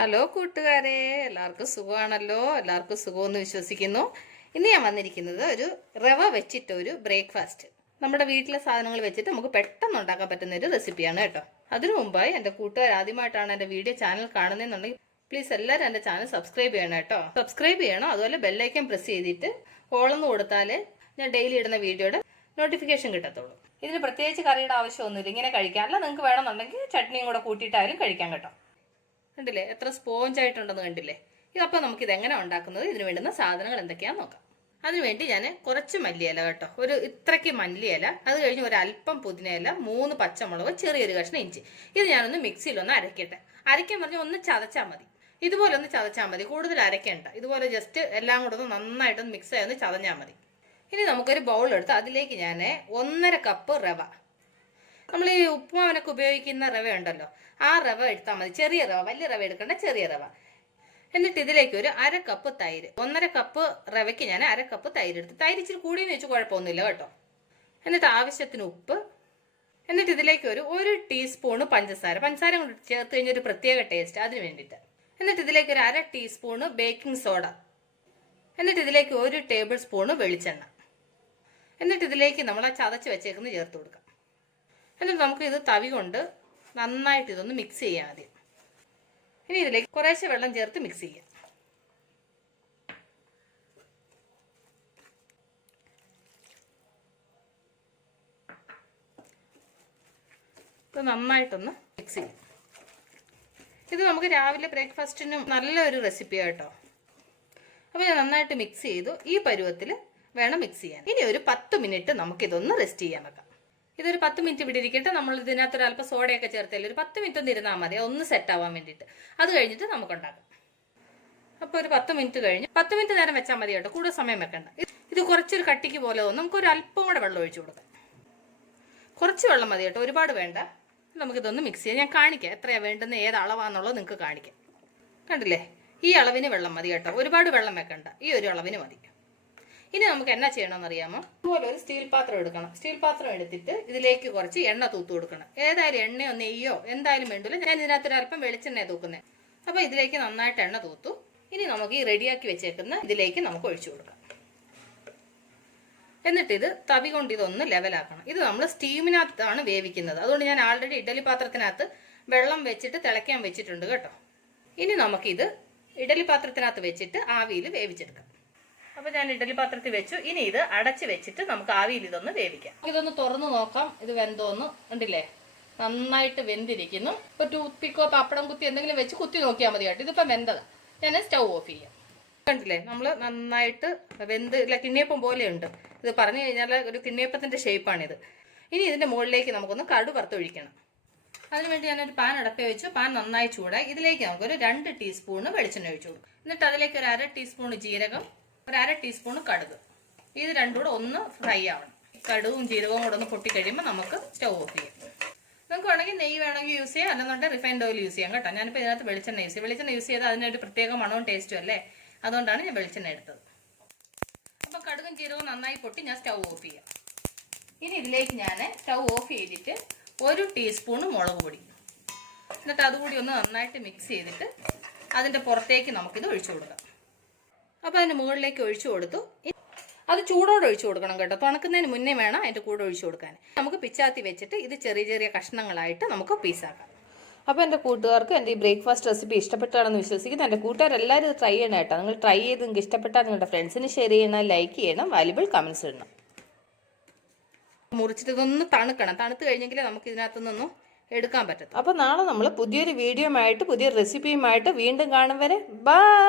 Hello കൂട്ടുകാരെ, എല്ലാവർക്കും സുഖമാണല്ലോ. എല്ലാവർക്കും സുഖമെന്ന് വിശ്വസിക്കുന്നു. ഇന്ന് ഞാൻ വന്നിരിക്കുന്നത് ഒരു റവ വെച്ചിട്ടൊരു ബ്രേക്ക്ഫാസ്റ്റ്. നമ്മുടെ വീട്ടിലെ സാധനങ്ങൾ വെച്ചിട്ട് നമുക്ക് പെട്ടെന്ന് ഉണ്ടാക്കാൻ പറ്റുന്ന ഒരു റെസിപ്പിയാണ് കേട്ടോ. അതിനു മുമ്പായി എൻ്റെ കൂട്ടുകാർ ആദ്യമായിട്ടാണ് എൻ്റെ വീഡിയോ ചാനൽ കാണുന്നതെന്നുണ്ടെങ്കിൽ പ്ലീസ് എല്ലാവരും എൻ്റെ ചാനൽ സബ്സ്ക്രൈബ് ചെയ്യണം കേട്ടോ. സബ്സ്ക്രൈബ് ചെയ്യണം. അതുപോലെ ബെല്ലൈക്കൻ പ്രസ് ചെയ്തിട്ട് ഓളെന്ന് കൊടുത്താലേ ഞാൻ ഡെയിലി ഇടുന്ന വീഡിയോയുടെ നോട്ടിഫിക്കേഷൻ കിട്ടത്തുള്ളൂ. ഇതിന് പ്രത്യേകിച്ച് കറിയുടെ ആവശ്യമൊന്നുമില്ല. ഇങ്ങനെ കഴിക്കാനല്ല, നിങ്ങൾക്ക് വേണമെന്നുണ്ടെങ്കിൽ ചട്നിയും കൂടെ കൂട്ടിയിട്ടായാലും കഴിക്കാം കേട്ടോ. കണ്ടില്ലേ എത്ര സ്പോഞ്ച് ആയിട്ടുണ്ടെന്ന് കണ്ടില്ലേ. ഇതപ്പോൾ നമുക്കിത് എങ്ങനെ ഉണ്ടാക്കുന്നത്, ഇതിന് വേണ്ടുന്ന സാധനങ്ങൾ എന്തൊക്കെയാണെന്ന് നോക്കാം. അതിനുവേണ്ടി ഞാൻ കുറച്ച് മല്ലിയില കേട്ടോ, ഒരു ഇത്രയ്ക്ക് മല്ലിയില, അത് കഴിഞ്ഞ് ഒരു അല്പം പുതിനയില, 3 പച്ചമുളക്, ചെറിയൊരു കഷ്ണം ഇഞ്ചി. ഇത് ഞാനൊന്ന് മിക്സിയിലൊന്ന് അരയ്ക്കട്ടെ. അരയ്ക്കാൻ പറഞ്ഞാൽ ഒന്ന് ചതച്ചാൽ മതി. ഇതുപോലെ ഒന്ന് ചതച്ചാൽ മതി, കൂടുതൽ അരയ്ക്കേണ്ട. ഇതുപോലെ ജസ്റ്റ് എല്ലാം കൂടെ ഒന്ന് നന്നായിട്ടൊന്ന് മിക്സ് ആയി ഒന്ന് ചതഞ്ഞാൽ മതി. ഇനി നമുക്കൊരു ബൗൾ എടുത്ത് അതിലേക്ക് ഞാൻ 1.5 കപ്പ് റവ, നമ്മൾ ഈ ഉപ്പുമാവിനൊക്കെ ഉപയോഗിക്കുന്ന റവ ഉണ്ടല്ലോ, ആ റവ എടുത്താൽ മതി. ചെറിയ റവ, വലിയ റവ എടുക്കേണ്ട, ചെറിയ റവ. എന്നിട്ട് ഇതിലേക്ക് ഒരു 1/2 കപ്പ് തൈര്. 1.5 കപ്പ് റവയ്ക്ക് ഞാൻ 1/2 കപ്പ് തൈര് എടുത്ത്. തൈര് ഇച്ചിരി കൂടിയെന്ന് വെച്ച് കുഴപ്പമൊന്നുമില്ല കേട്ടോ. എന്നിട്ട് ആവശ്യത്തിന് ഉപ്പ്. എന്നിട്ട് ഇതിലേക്ക് ഒരു ടീസ്പൂണ് പഞ്ചസാര കൊണ്ട് ചേർത്ത് കഴിഞ്ഞൊരു പ്രത്യേക ടേസ്റ്റ്, അതിന് വേണ്ടിയിട്ട്. എന്നിട്ട് ഇതിലേക്ക് ഒരു 1/2 ടീസ്പൂണ് ബേക്കിംഗ് സോഡ. എന്നിട്ട് ഇതിലേക്ക് 1 ടേബിൾ സ്പൂണ് വെളിച്ചെണ്ണ. എന്നിട്ട് ഇതിലേക്ക് നമ്മൾ ആ ചതച്ച് വെച്ചേക്കുന്നത് ചേർത്ത് കൊടുക്കാം. എന്നിട്ട് നമുക്ക് ഇത് തവി കൊണ്ട് നന്നായിട്ട് ഇതൊന്ന് മിക്സ് ചെയ്യാം ആദ്യം. ഇനി ഇതിലേക്ക് കുറേശ്ശെ വെള്ളം ചേർത്ത് മിക്സ് ചെയ്യാം. ഇത് നന്നായിട്ടൊന്ന് മിക്സ് ചെയ്യാം. ഇത് നമുക്ക് രാവിലെ ബ്രേക്ക്ഫാസ്റ്റിനും നല്ലൊരു റെസിപ്പിയാണ് കേട്ടോ. അപ്പോൾ ഞാൻ നന്നായിട്ട് മിക്സ് ചെയ്തു. ഈ പരുവത്തിൽ വേണം മിക്സ് ചെയ്യാൻ. ഇനി ഒരു 10 മിനിറ്റ് നമുക്കിതൊന്ന് റെസ്റ്റ് ചെയ്യാൻ വെക്കാം. ഇതൊരു 10 മിനിറ്റ് ഇവിടെ ഇരിക്കട്ടെ. നമ്മൾ ഇതിനകത്തൊരു അല്പം സോഡയൊക്കെ ചേർത്തല്ലേ, ഒരു 10 മിനിറ്റ് ഒന്ന് ഇരുന്നാൽ മതി, ഒന്ന് സെറ്റ് ആവാൻ വേണ്ടിയിട്ട്. അത് കഴിഞ്ഞിട്ട് നമുക്ക് ഉണ്ടാക്കാം. അപ്പോൾ ഒരു 10 മിനിറ്റ് കഴിഞ്ഞ് 10 മിനിറ്റ് നേരം വെച്ചാൽ മതി കേട്ടോ, കൂടുതൽ സമയം വെക്കണ്ട. ഇത് കുറച്ചൊരു കട്ടിക്ക് പോലെ തോന്നും. നമുക്കൊരു അല്പം കൂടെ വെള്ളം ഒഴിച്ചു കൊടുക്കാം. കുറച്ച് വെള്ളം മതി കേട്ടോ, ഒരുപാട് വേണ്ട. നമുക്കിതൊന്ന് മിക്സ് ചെയ്യാം. ഞാൻ കാണിക്കാം എത്രയാണ് വേണ്ടുന്ന, ഏത് അളവാണെന്നുള്ളത് നിങ്ങൾക്ക് കാണിക്കാം. കണ്ടില്ലേ, ഈ അളവിന് വെള്ളം മതി കേട്ടോ, ഒരുപാട് വെള്ളം വെക്കണ്ട, ഈ ഒരു അളവിന് മതി. ഇനി നമുക്ക് എന്നാ ചെയ്യണമെന്ന് അറിയാമോ? ഇതുപോലെ ഒരു സ്റ്റീൽ പാത്രം എടുക്കണം. സ്റ്റീൽ പാത്രം എടുത്തിട്ട് ഇതിലേക്ക് കുറച്ച് എണ്ണ തൂത്ത് കൊടുക്കണം. ഏതായാലും എണ്ണയോ നെയ്യോ എന്തായാലും വേണ്ടില്ല. ഞാൻ ഇതിനകത്തൊരു അല്പം വെളിച്ചെണ്ണ തൂക്കുന്നത്. അപ്പോൾ ഇതിലേക്ക് നന്നായിട്ട് എണ്ണ തൂത്തു. ഇനി നമുക്ക് ഈ റെഡിയാക്കി വെച്ചേക്കുന്ന ഇതിലേക്ക് നമുക്ക് ഒഴിച്ചു കൊടുക്കാം. എന്നിട്ട് ഇത് തവി കൊണ്ട് ഇതൊന്ന് ലെവലാക്കണം. ഇത് നമ്മൾ സ്റ്റീമിനകത്താണ് വേവിക്കുന്നത്. അതുകൊണ്ട് ഞാൻ ആൾറെഡി ഇഡലി പാത്രത്തിനകത്ത് വെള്ളം വെച്ചിട്ട് തിളയ്ക്കാൻ വെച്ചിട്ടുണ്ട് കേട്ടോ. ഇനി നമുക്കിത് ഇഡലി പാത്രത്തിനകത്ത് വെച്ചിട്ട് ആവിയിൽ വേവിച്ചെടുക്കാം. അപ്പോൾ ഞാൻ ഇഡലി പാത്രത്തിൽ വെച്ചു. ഇനി ഇത് അടച്ച് വെച്ചിട്ട് നമുക്ക് ആവിയിൽ ഇതൊന്ന് വേവിക്കാം. ഇതൊന്ന് തുറന്ന് നോക്കാം, ഇത് വെന്തോന്ന്. കണ്ടില്ലേ, നന്നായിട്ട് വെന്തിരിക്കുന്നു. ഇപ്പോൾ ടൂത്ത് പിക്കോ പപ്പടം കുത്തി എന്തെങ്കിലും വെച്ച് കുത്തി നോക്കിയാൽ മതി കേട്ടോ. ഇതിപ്പോൾ വെന്തതാണ്. ഞാൻ സ്റ്റൗ ഓഫ് ചെയ്യാം. കണ്ടില്ലേ, നമ്മൾ നന്നായിട്ട് വെന്ത് ഇല്ല, കിണ്ണിയപ്പം പോലെയുണ്ട്. ഇത് പറഞ്ഞു കഴിഞ്ഞാൽ ഒരു കിണ്ണിയപ്പത്തിൻ്റെ ഷേപ്പാണിത്. ഇനി ഇതിൻ്റെ മുകളിലേക്ക് നമുക്കൊന്ന് കടു വറുത്തൊഴിക്കണം. അതിനുവേണ്ടി ഞാനൊരു പാൻ അടപ്പേ വെച്ചു. പാൻ നന്നായി ചൂടായി. ഇതിലേക്ക് നമുക്കൊരു 2 ടീസ്പൂണ് വെളിച്ചെണ്ണ ഒഴിച്ചു കൊടുക്കും. എന്നിട്ട് അതിലേക്ക് ഒരു 1/2 ടീസ്പൂണ് ജീരകം, ഒരു 1/2 ടീസ്പൂണ് കടുക്. ഇത് രണ്ടും കൂടെ ഒന്ന് ഫ്രൈ ആവണം. കടുകും ജീരകവും കൂടെ ഒന്ന് പൊട്ടി കഴിയുമ്പോൾ നമുക്ക് സ്റ്റൗ ഓഫ് ചെയ്യാം. നമുക്ക് വേണമെങ്കിൽ നെയ്യ് വേണമെങ്കിൽ യൂസ് ചെയ്യാം, അല്ലെന്നുണ്ടെങ്കിൽ റിഫൈൻഡ് ഓയിൽ യൂസ് ചെയ്യാം കേട്ടോ. ഞാനിപ്പോൾ ഇതിനകത്ത് വെളിച്ചെണ്ണ യൂസ് ചെയ്യും. വെളിച്ചെണ്ണ യൂസ് ചെയ്താൽ അതിനൊരു പ്രത്യേക മണവും ടേസ്റ്റും അല്ലേ, അതുകൊണ്ടാണ് ഞാൻ വെളിച്ചെണ്ണ എടുത്തത്. അപ്പോൾ കടുകും ജീരകവും നന്നായി പൊട്ടി ഞാൻ സ്റ്റൗ ഓഫ് ചെയ്യാം. ഇനി ഇതിലേക്ക് ഞാൻ സ്റ്റൗ ഓഫ് ചെയ്തിട്ട് 1 ടീസ്പൂണ് മുളക് പൊടി, എന്നിട്ട് അതുകൂടി ഒന്ന് നന്നായിട്ട് മിക്സ് ചെയ്തിട്ട് അതിൻ്റെ പുറത്തേക്ക് നമുക്കിത് ഒഴിച്ചു കൊടുക്കാം. അപ്പോൾ അതിൻ്റെ മുകളിലേക്ക് ഒഴിച്ചു കൊടുത്തു. അത് ചൂടോടെ ഒഴിച്ചു കൊടുക്കണം കേട്ടോ, തണുക്കുന്നതിന് മുന്നേ വേണം അതിൻ്റെ കൂടെ ഒഴിച്ചു കൊടുക്കാൻ. നമുക്ക് പിച്ചാത്തി വെച്ചിട്ട് ഇത് ചെറിയ ചെറിയ കഷ്ണങ്ങളായിട്ട് നമുക്ക് പീസാക്കാം. അപ്പോൾ എൻ്റെ കൂട്ടുകാർക്ക് എൻ്റെ ഈ ബ്രേക്ക്ഫാസ്റ്റ് റെസിപ്പി ഇഷ്ടപ്പെട്ടാണെന്ന് വിശ്വസിക്കുന്നു. എൻ്റെ കൂട്ടുകാരെല്ലാവരും ഇത് ട്രൈ ചെയ്യണം കേട്ടോ. നിങ്ങൾ ട്രൈ ചെയ്ത് നിങ്ങൾക്ക് ഇഷ്ടപ്പെട്ടാൽ നിങ്ങളുടെ ഫ്രണ്ട്സിന് ഷെയർ ചെയ്യണം, ലൈക്ക് ചെയ്യണം, വാല്യുബിൾ കമൻസ് ഇടണം. മുറിച്ചിട്ട് ഇതൊന്ന് തണുക്കണം. തണുത്ത് കഴിഞ്ഞെങ്കിലേ നമുക്ക് ഇതിനകത്തുനിന്നൊന്നും എടുക്കാൻ പറ്റത്തുള്ളൂ. അപ്പോൾ നാളെ നമ്മൾ പുതിയൊരു വീഡിയോയുമായിട്ട് പുതിയൊരു റെസിപ്പിയുമായിട്ട് വീണ്ടും കാണും വരെ ബൈ.